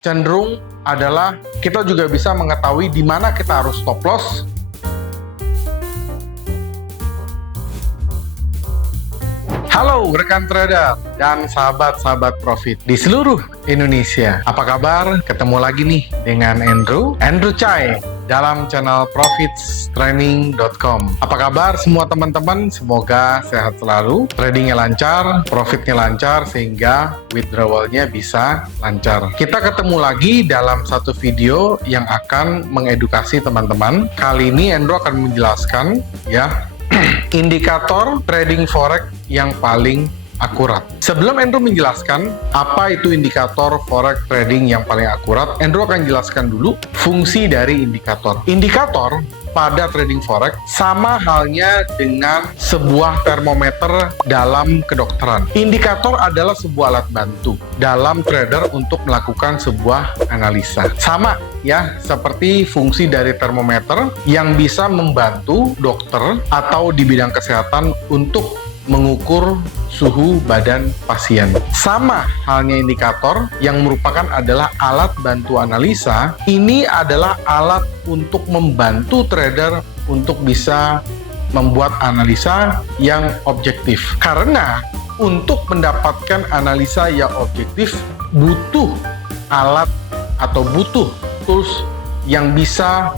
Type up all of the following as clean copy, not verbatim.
cenderung adalah kita juga bisa mengetahui di mana kita harus stop loss. Halo rekan trader dan sahabat-sahabat profit di seluruh Indonesia. Apa kabar? Ketemu lagi nih dengan Andrew Chai dalam channel profitstraining.com. Apa kabar semua teman-teman? Semoga sehat selalu, tradingnya lancar, profitnya lancar, sehingga withdrawalnya bisa lancar. Kita ketemu lagi dalam satu video yang akan mengedukasi teman-teman. Kali ini Andrew akan menjelaskan indikator trading forex yang paling akurat. Sebelum Andrew menjelaskan apa itu indikator forex trading yang paling akurat, Andrew akan jelaskan dulu fungsi dari indikator. Indikator pada trading forex sama halnya dengan sebuah termometer dalam kedokteran. Indikator adalah sebuah alat bantu dalam trader untuk melakukan sebuah analisa. Sama ya, seperti fungsi dari termometer yang bisa membantu dokter atau di bidang kesehatan untuk mengukur suhu badan pasien. Sama halnya indikator yang merupakan adalah alat bantu analisa. Ini adalah alat untuk membantu trader untuk bisa membuat analisa yang objektif. Karena untuk mendapatkan analisa yang objektif butuh alat atau butuh tools yang bisa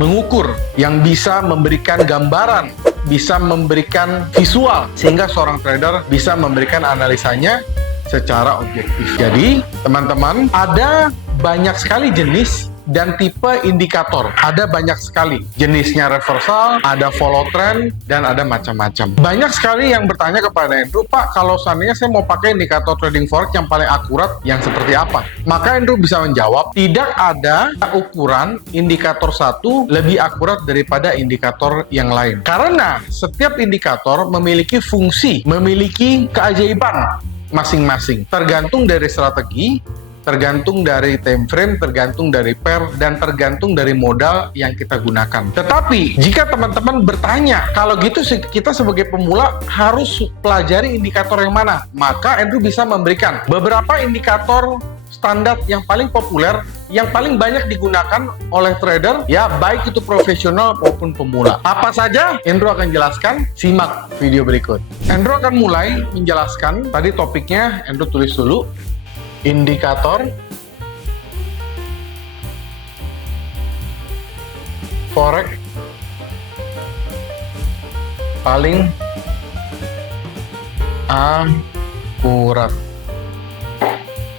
mengukur, yang bisa memberikan gambaran, bisa memberikan visual, sehingga seorang trader bisa memberikan analisanya secara objektif. Jadi, teman-teman, ada banyak sekali jenis dan tipe indikator. Ada banyak sekali jenisnya, reversal, ada follow trend, dan ada macam-macam. Banyak sekali yang bertanya kepada Andrew, Pak, kalau seandainya saya mau pakai indikator trading forex yang paling akurat, yang seperti apa? Maka Andrew bisa menjawab, tidak ada ukuran indikator satu lebih akurat daripada indikator yang lain. Karena setiap indikator memiliki fungsi, memiliki keajaiban masing-masing. Tergantung dari strategi, tergantung dari time frame, tergantung dari pair, dan tergantung dari modal yang kita gunakan. Tetapi jika teman-teman bertanya, kalau gitu kita sebagai pemula harus pelajari indikator yang mana? Maka Andrew bisa memberikan beberapa indikator standar yang paling populer, yang paling banyak digunakan oleh trader, ya baik itu profesional maupun pemula. Apa saja? Andrew akan jelaskan, simak video berikut. Andrew akan mulai menjelaskan, tadi topiknya Andrew tulis dulu, indikator forex paling akurat.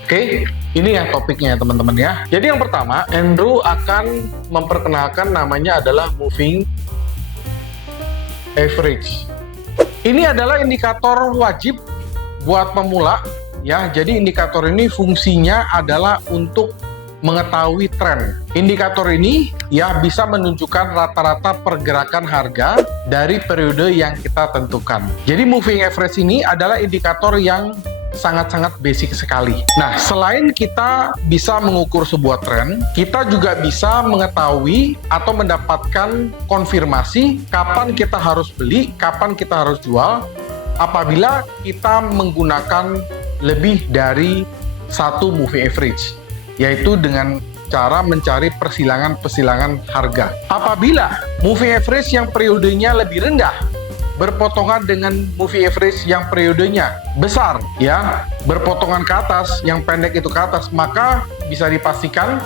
Oke, ini ya topiknya teman-teman ya. Jadi yang pertama, Andrew akan memperkenalkan namanya adalah moving average. Ini adalah indikator wajib buat pemula. Ya, jadi indikator ini fungsinya adalah untuk mengetahui tren. Indikator ini ya bisa menunjukkan rata-rata pergerakan harga dari periode yang kita tentukan. Jadi moving average ini adalah indikator yang sangat-sangat basic sekali. Nah, selain kita bisa mengukur sebuah tren, kita juga bisa mengetahui atau mendapatkan konfirmasi kapan kita harus beli, kapan kita harus jual, apabila kita menggunakan lebih dari satu moving average, yaitu dengan cara mencari persilangan harga. Apabila moving average yang periodenya lebih rendah berpotongan dengan moving average yang periodenya besar, ya, berpotongan ke atas, yang pendek itu ke atas, maka bisa dipastikan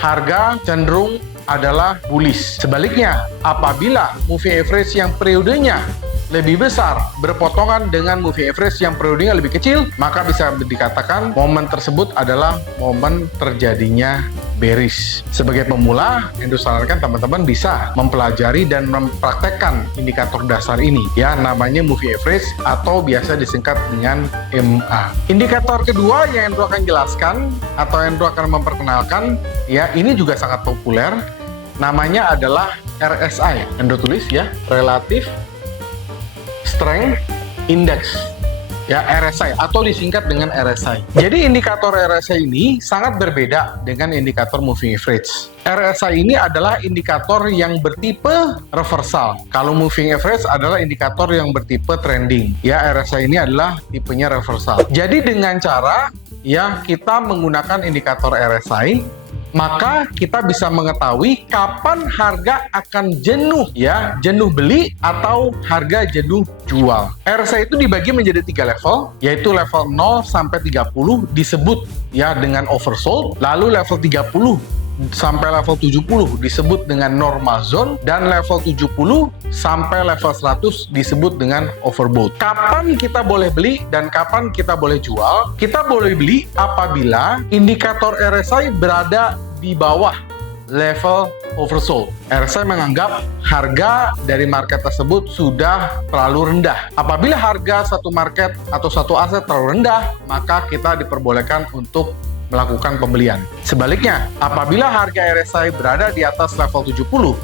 harga cenderung adalah bullish. Sebaliknya, apabila moving average yang periodenya lebih besar berpotongan dengan moving average yang periodenya lebih kecil, maka bisa dikatakan momen tersebut adalah momen terjadinya bearish. Sebagai pemula, Andrew sarankan teman-teman bisa mempelajari dan mempraktekkan indikator dasar ini, ya, namanya moving average atau biasa disingkat dengan MA. Indikator kedua yang Andrew akan jelaskan atau Andrew akan memperkenalkan, ya, ini juga sangat populer, namanya adalah RSI. Andrew tulis ya, Relative Strength Index, ya, RSI atau disingkat dengan RSI. Jadi indikator RSI ini sangat berbeda dengan indikator moving average. RSI ini adalah indikator yang bertipe reversal. Kalau moving average adalah indikator yang bertipe trending. Ya, RSI ini adalah tipenya reversal. Jadi dengan cara ya kita menggunakan indikator RSI, maka kita bisa mengetahui kapan harga akan jenuh, ya, jenuh beli atau harga jenuh jual. RSI itu dibagi menjadi 3 level, yaitu level 0 sampai 30 disebut ya dengan oversold, lalu level 30 sampai level 70 disebut dengan normal zone, dan level 70 sampai level 100 disebut dengan overbought. Kapan kita boleh beli dan kapan kita boleh jual? Kita boleh beli apabila indikator RSI berada di bawah level oversold. RSI menganggap harga dari market tersebut sudah terlalu rendah. Apabila harga satu market atau satu aset terlalu rendah, maka kita diperbolehkan untuk melakukan pembelian. Sebaliknya, apabila harga RSI berada di atas level 70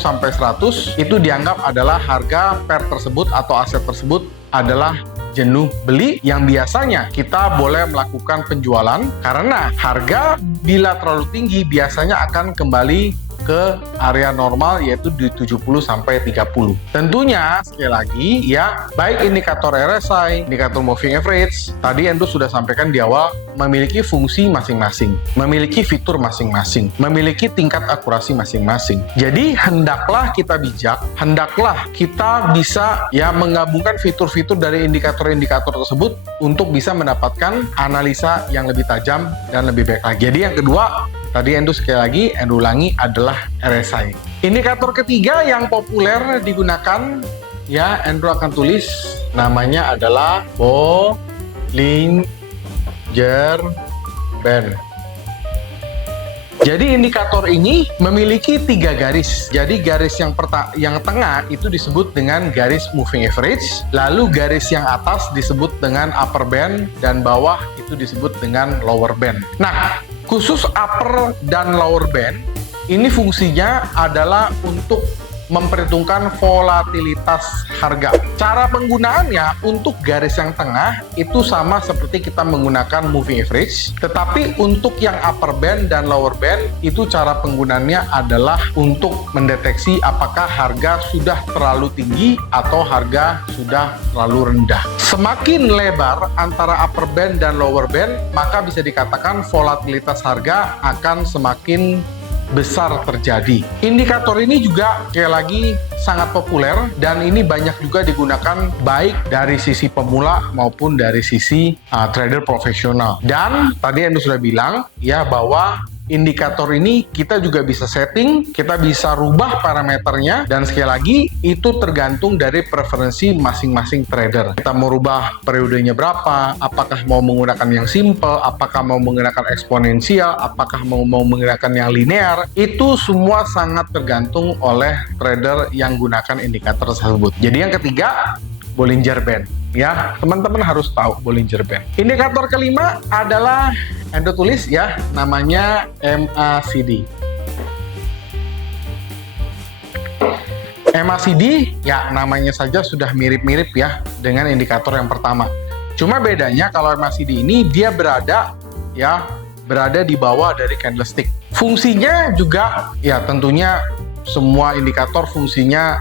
sampai 100, itu dianggap adalah harga pair tersebut atau aset tersebut adalah jenuh beli, yang biasanya kita boleh melakukan penjualan karena harga bila terlalu tinggi biasanya akan kembali ke area normal, yaitu di 70 sampai 30. Tentunya sekali lagi ya, baik indikator RSI, indikator moving average, tadi Andrew sudah sampaikan di awal, memiliki fungsi masing-masing, memiliki fitur masing-masing, memiliki tingkat akurasi masing-masing. Jadi hendaklah kita bijak, hendaklah kita bisa ya menggabungkan fitur-fitur dari indikator-indikator tersebut untuk bisa mendapatkan analisa yang lebih tajam dan lebih baik lagi. Jadi yang kedua, tadi Andrew sekali lagi, Andrew ulangi, adalah RSI. Indikator ketiga yang populer digunakan, ya Andrew akan tulis, namanya adalah Bollinger Band. Jadi indikator ini memiliki 3 garis. Jadi garis yang tengah itu disebut dengan garis moving average, lalu garis yang atas disebut dengan upper band, dan bawah itu disebut dengan lower band. Nah, khusus upper dan lower band, ini fungsinya adalah untuk memperhitungkan volatilitas harga. Cara penggunaannya untuk garis yang tengah itu sama seperti kita menggunakan moving average, tetapi untuk yang upper band dan lower band itu cara penggunaannya adalah untuk mendeteksi apakah harga sudah terlalu tinggi atau harga sudah terlalu rendah. Semakin lebar antara upper band dan lower band, maka bisa dikatakan volatilitas harga akan semakin besar terjadi. Indikator ini juga sekali lagi sangat populer dan ini banyak juga digunakan baik dari sisi pemula maupun dari sisi trader profesional. Dan tadi Anda sudah bilang ya bahwa indikator ini kita juga bisa setting, kita bisa rubah parameternya, dan sekali lagi itu tergantung dari preferensi masing-masing trader. Kita mau rubah periodenya berapa, apakah mau menggunakan yang simple, apakah mau menggunakan eksponensial, apakah mau menggunakan yang linear, itu semua sangat tergantung oleh trader yang gunakan indikator tersebut. Jadi yang ketiga, Bollinger Band. Ya, teman-teman harus tahu Bollinger Band. Indikator kelima adalah Anda tulis ya, namanya MACD. MACD ya namanya saja sudah mirip-mirip ya dengan indikator yang pertama. Cuma bedanya kalau MACD ini dia berada di bawah dari candlestick. Fungsinya juga ya tentunya semua indikator fungsinya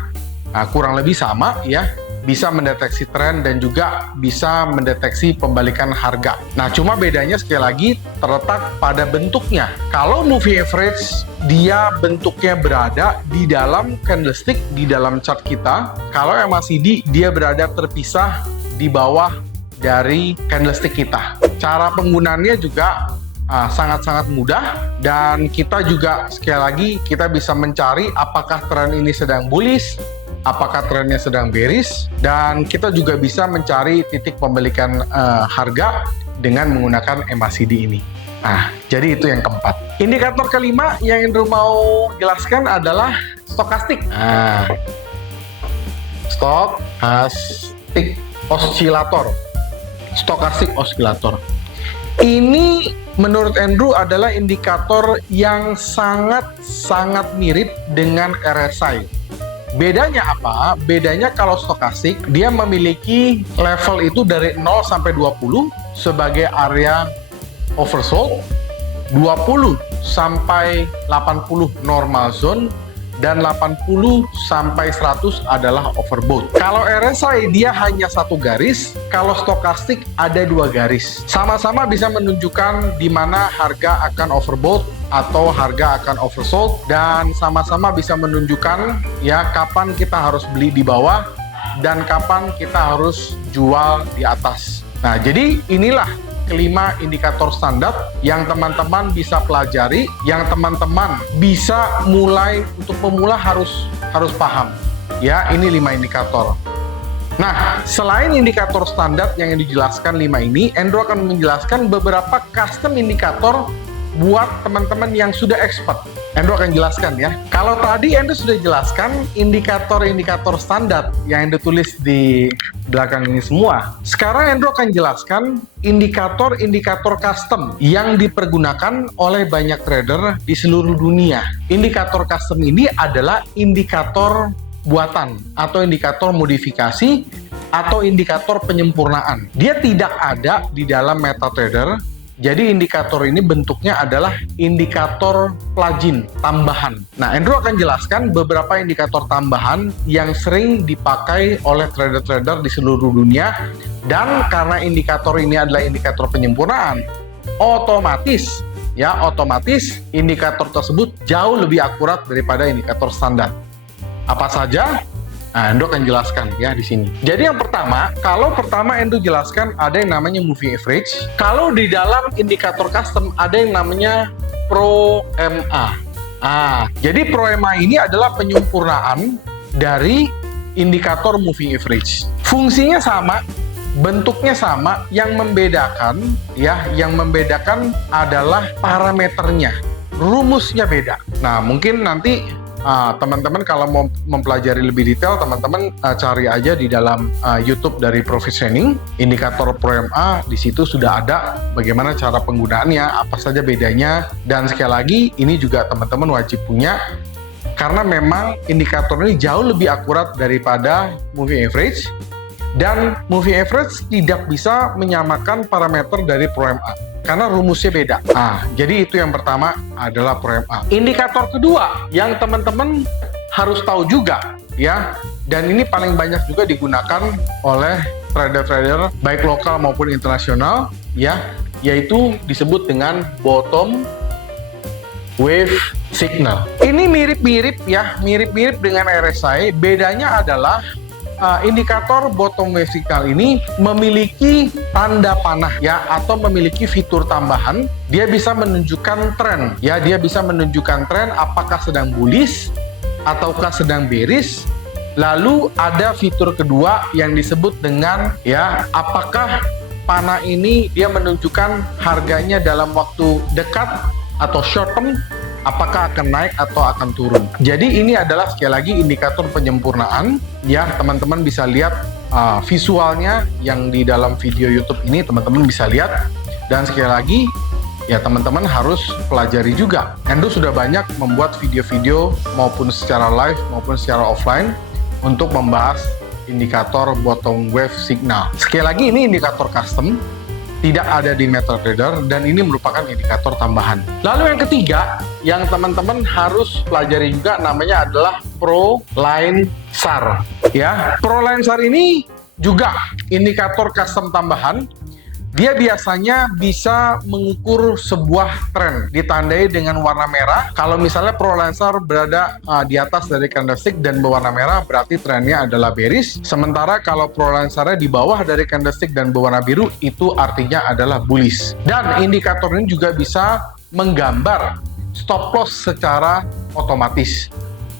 kurang lebih sama ya. Bisa mendeteksi tren dan juga bisa mendeteksi pembalikan harga. Nah, cuma bedanya sekali lagi terletak pada bentuknya. Kalau moving average, dia bentuknya berada di dalam candlestick, di dalam chart kita. Kalau MACD, dia berada terpisah di bawah dari candlestick kita. Cara penggunaannya juga sangat-sangat mudah, dan kita juga sekali lagi kita bisa mencari apakah tren ini sedang bullish, apakah trennya sedang bearish, dan kita juga bisa mencari titik pembalikan harga dengan menggunakan MACD ini. Nah, jadi itu yang keempat. Indikator kelima yang Andrew mau jelaskan adalah stokastik. Nah, stokastik osilator. Stokastik osilator. Ini menurut Andrew adalah indikator yang sangat mirip dengan RSI. Bedanya apa? Bedanya kalau stokastik, dia memiliki level itu dari 0 sampai 20 sebagai area oversold, 20 sampai 80 normal zone, dan 80 sampai 100 adalah overbought. Kalau RSI dia hanya satu garis, kalau stokastik ada dua garis. Sama-sama bisa menunjukkan di mana harga akan overbought atau harga akan oversold, dan sama-sama bisa menunjukkan ya kapan kita harus beli di bawah dan kapan kita harus jual di atas. Nah, jadi inilah kelima indikator standar yang teman-teman bisa pelajari, yang teman-teman bisa mulai, untuk pemula harus paham. Ya, ini 5 indikator. Nah, selain indikator standar yang dijelaskan 5 ini, Andrew akan menjelaskan beberapa custom indikator buat teman-teman yang sudah expert. Andrew akan jelaskan ya. Kalau tadi Andrew sudah jelaskan indikator-indikator standar yang Andrew tulis di belakang ini semua. Sekarang Andrew akan jelaskan indikator-indikator custom yang dipergunakan oleh banyak trader di seluruh dunia. Indikator custom ini adalah indikator buatan atau indikator modifikasi atau indikator penyempurnaan. Dia tidak ada di dalam MetaTrader. Jadi indikator ini bentuknya adalah indikator plugin, tambahan. Nah, Andrew akan jelaskan beberapa indikator tambahan yang sering dipakai oleh trader-trader di seluruh dunia. Dan karena indikator ini adalah indikator penyempurnaan, otomatis indikator tersebut jauh lebih akurat daripada indikator standar. Apa saja? Nah, Andrew akan jelaskan ya di sini. Jadi yang pertama, kalau pertama Andrew jelaskan ada yang namanya moving average. Kalau di dalam indikator custom ada yang namanya Pro MA. Jadi Pro MA ini adalah penyempurnaan dari indikator moving average. Fungsinya sama, bentuknya sama, yang membedakan adalah parameternya, rumusnya beda. Nah, mungkin nanti teman-teman kalau mau mempelajari lebih detail, teman-teman cari aja di dalam YouTube dari Profit Training, indikator Pro MA, di situ sudah ada bagaimana cara penggunaannya, apa saja bedanya, dan sekali lagi ini juga teman-teman wajib punya, karena memang indikator ini jauh lebih akurat daripada moving average, dan moving average tidak bisa menyamakan parameter dari Pro MA. Karena rumusnya beda. Jadi itu yang pertama adalah Pro MA. Indikator kedua yang teman-teman harus tahu juga ya, dan ini paling banyak juga digunakan oleh trader-trader baik lokal maupun internasional ya, yaitu disebut dengan bottom wave signal. Ini mirip-mirip dengan RSI. Bedanya adalah indikator bottom wave signal ini memiliki tanda panah ya, atau memiliki fitur tambahan. Dia bisa menunjukkan tren ya, dia bisa menunjukkan tren apakah sedang bullish ataukah sedang bearish. Lalu ada fitur kedua yang disebut dengan ya, apakah panah ini dia menunjukkan harganya dalam waktu dekat atau short term, apakah akan naik atau akan turun. Jadi ini adalah sekali lagi indikator penyempurnaan ya, teman-teman bisa lihat visualnya yang di dalam video YouTube ini, teman-teman bisa lihat. Dan sekali lagi ya, teman-teman harus pelajari juga. Andrew sudah banyak membuat video-video maupun secara live maupun secara offline untuk membahas indikator bottom wave signal. Sekali lagi ini indikator custom, tidak ada di MetaTrader, dan ini merupakan indikator tambahan. Lalu yang ketiga yang teman-teman harus pelajari juga namanya adalah Pro Line SAR ya. Pro Line SAR ini juga indikator custom tambahan. Dia biasanya bisa mengukur sebuah tren ditandai dengan warna merah. Kalau misalnya Pro Line SAR berada di atas dari candlestick dan berwarna merah, berarti trennya adalah bearish. Sementara kalau Pro Line SAR di bawah dari candlestick dan berwarna biru, itu artinya adalah bullish. Dan indikator ini juga bisa menggambar stop loss secara otomatis.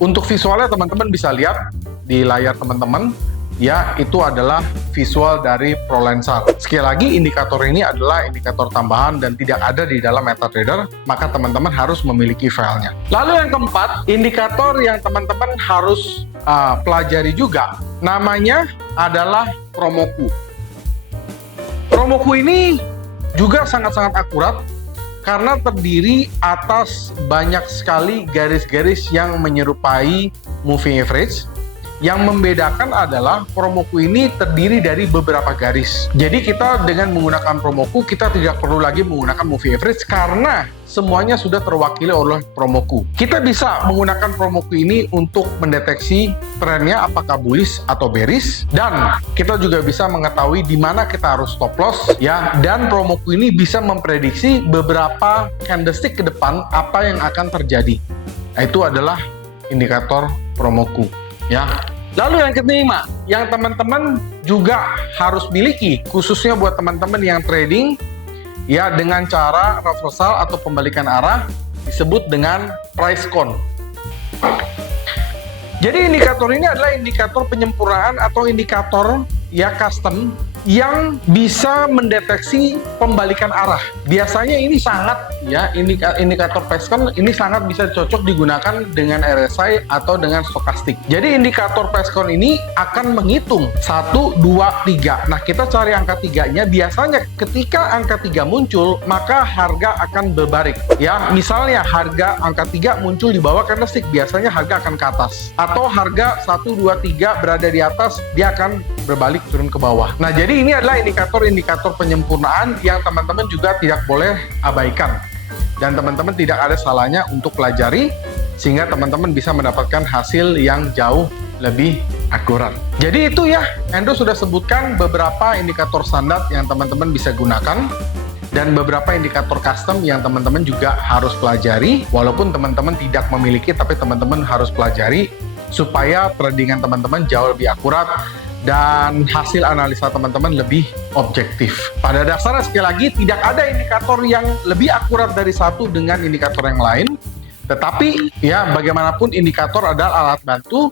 Untuk visualnya teman-teman bisa lihat di layar teman-teman ya, itu adalah visual dari Pro Line SAR. Sekali lagi, indikator ini adalah indikator tambahan dan tidak ada di dalam MetaTrader, maka teman-teman harus memiliki filenya. Lalu yang keempat, indikator yang teman-teman harus pelajari juga, namanya adalah Promoku. Promoku ini juga sangat-sangat akurat karena terdiri atas banyak sekali garis-garis yang menyerupai moving average. Yang membedakan adalah promoku ini terdiri dari beberapa garis. Jadi kita dengan menggunakan promoku, kita tidak perlu lagi menggunakan moving average karena semuanya sudah terwakili oleh promoku. Kita bisa menggunakan promoku ini untuk mendeteksi trennya apakah bullish atau bearish, dan kita juga bisa mengetahui di mana kita harus stop loss ya. Dan promoku ini bisa memprediksi beberapa candlestick ke depan apa yang akan terjadi. Nah, itu adalah indikator promoku ya. Lalu yang kelima, yang teman-teman juga harus miliki, khususnya buat teman-teman yang trading ya dengan cara reversal atau pembalikan arah, disebut dengan price con. Jadi indikator ini adalah indikator penyempurnaan atau indikator ya custom yang bisa mendeteksi pembalikan arah. Biasanya ini sangat ya, indikator price con ini sangat bisa cocok digunakan dengan RSI atau dengan stokastik. Jadi indikator price con ini akan menghitung 1, 2, 3. Nah, kita cari angka 3-nya. Biasanya ketika angka 3 muncul, maka harga akan berbalik. Ya, misalnya harga angka 3 muncul di bawah candlestick, biasanya harga akan ke atas. Atau harga 1, 2, 3 berada di atas, dia akan berbalik turun ke bawah. Nah, jadi ini adalah indikator-indikator penyempurnaan yang teman-teman juga tidak boleh abaikan. Dan teman-teman tidak ada salahnya untuk pelajari, sehingga teman-teman bisa mendapatkan hasil yang jauh lebih akurat. Jadi itu ya, Andrew sudah sebutkan beberapa indikator standar yang teman-teman bisa gunakan, dan beberapa indikator custom yang teman-teman juga harus pelajari. Walaupun teman-teman tidak memiliki, tapi teman-teman harus pelajari supaya tradingan teman-teman jauh lebih akurat dan hasil analisa teman-teman lebih objektif. Pada dasarnya sekali lagi tidak ada indikator yang lebih akurat dari satu dengan indikator yang lain. Tetapi ya bagaimanapun indikator adalah alat bantu,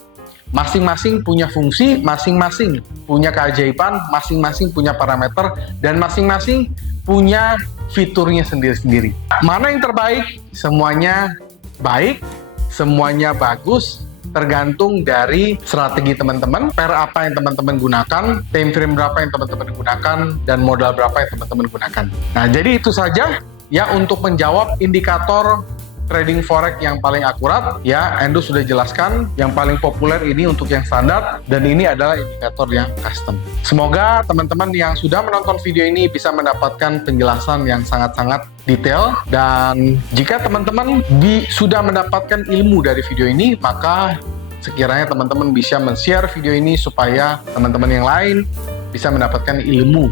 masing-masing punya fungsi, masing-masing punya keajaiban, masing-masing punya parameter, dan masing-masing punya fiturnya sendiri-sendiri. Mana yang terbaik? Semuanya baik, semuanya bagus, tergantung dari strategi teman-teman, pair apa yang teman-teman gunakan, time frame berapa yang teman-teman gunakan, dan modal berapa yang teman-teman gunakan. Nah, jadi itu saja ya untuk menjawab indikator trading forex yang paling akurat. Ya, Andrew sudah jelaskan yang paling populer ini untuk yang standar, dan ini adalah indikator yang custom. Semoga teman-teman yang sudah menonton video ini bisa mendapatkan penjelasan yang sangat-sangat detail, dan jika teman-teman sudah mendapatkan ilmu dari video ini, maka sekiranya teman-teman bisa men-share video ini supaya teman-teman yang lain bisa mendapatkan ilmu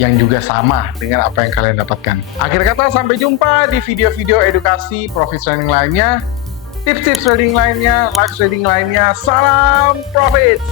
yang juga sama dengan apa yang kalian dapatkan. Akhir kata, sampai jumpa di video-video edukasi profit trading lainnya, tips-tips trading lainnya, live trading lainnya. Salam profit!